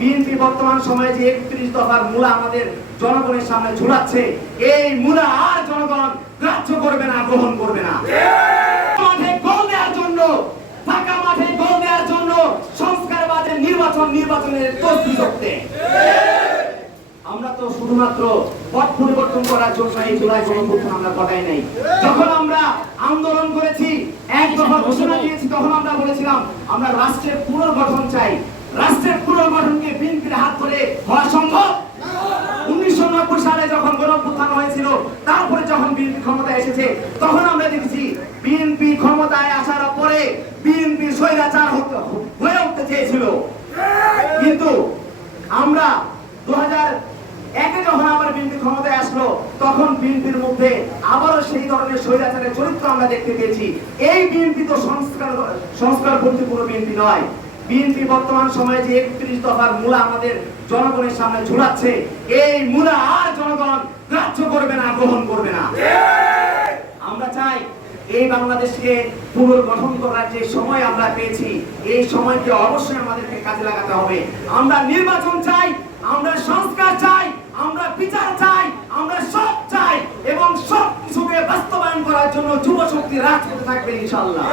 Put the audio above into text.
BNP বর্তমান সময়ে যে একত্রিশ দফার মূলা আমাদের জনগণের সামনে ঝুলাচ্ছে এই মূলা আর জনগণ গ্রাহ্য করবে না গ্রহণ করবে না। মাঠে গোল দেওয়ার জন্য ফাঁকা মাঠে গোল দেওয়ার জন্য সংস্কারবাদের নির্বাচন নির্বাচনের তসবি করতে। আমরা তো শুধুমাত্র পথ পরিবর্তন করার জন্য এই জুলাই গণঅভ্যুত্থান আমরা ঘটাই নাই। যখন আমরা আন্দোলন করেছি এক দফা ঘোষণা দিয়েছি তখন আমরা বলেছিলাম আমরা রাষ্ট্রের পুনর্গঠন চাই। রাষ্ট্রের পুনর্গঠনকে তারপরে যখন বিএনপি ক্ষমতায় এসেছে, তখন আমরা দেখেছি বিএনপি ক্ষমতায় আসার পরে বিএনপি স্বৈরাচার হতে- হয়ে উঠতে চেয়েছিল। কিন্তু আমরা দু একে যখন আবার বিএনপি ক্ষমতায় আসলো, তখন বিএনপির মধ্যে আবারও সেই ধরনের স্বৈরাচারের চরিত্র আমরা দেখতে পেয়েছি। এই বিএনপি তো সংস্কার সংস্কার পন্থী কোনো বিএনপি নয়। বিএনপি বর্তমান সময়ে যে একত্রিশ দফার মূলা আমাদের জনগণের সামনে ঝুলাচ্ছে, এই মূলা আর জনগণ গ্রাহ্য করবে না গ্রহণ করবে না। আমরা চাই এই বাংলাদেশকে পুনর্গঠন করার যে সময় আমরা পেয়েছি, এই সময়কে অবশ্যই আমাদেরকে কাজে লাগাতে হবে। আমরা নির্বাচন চাই, আমরা সংস্কার চাই, আমরা বিচার চাই, আমরা সব চাই এবং সব কিছুকে বাস্তবায়ন করার জন্য যুব শক্তি রাজপথে থাকবে ইনশাল্লাহ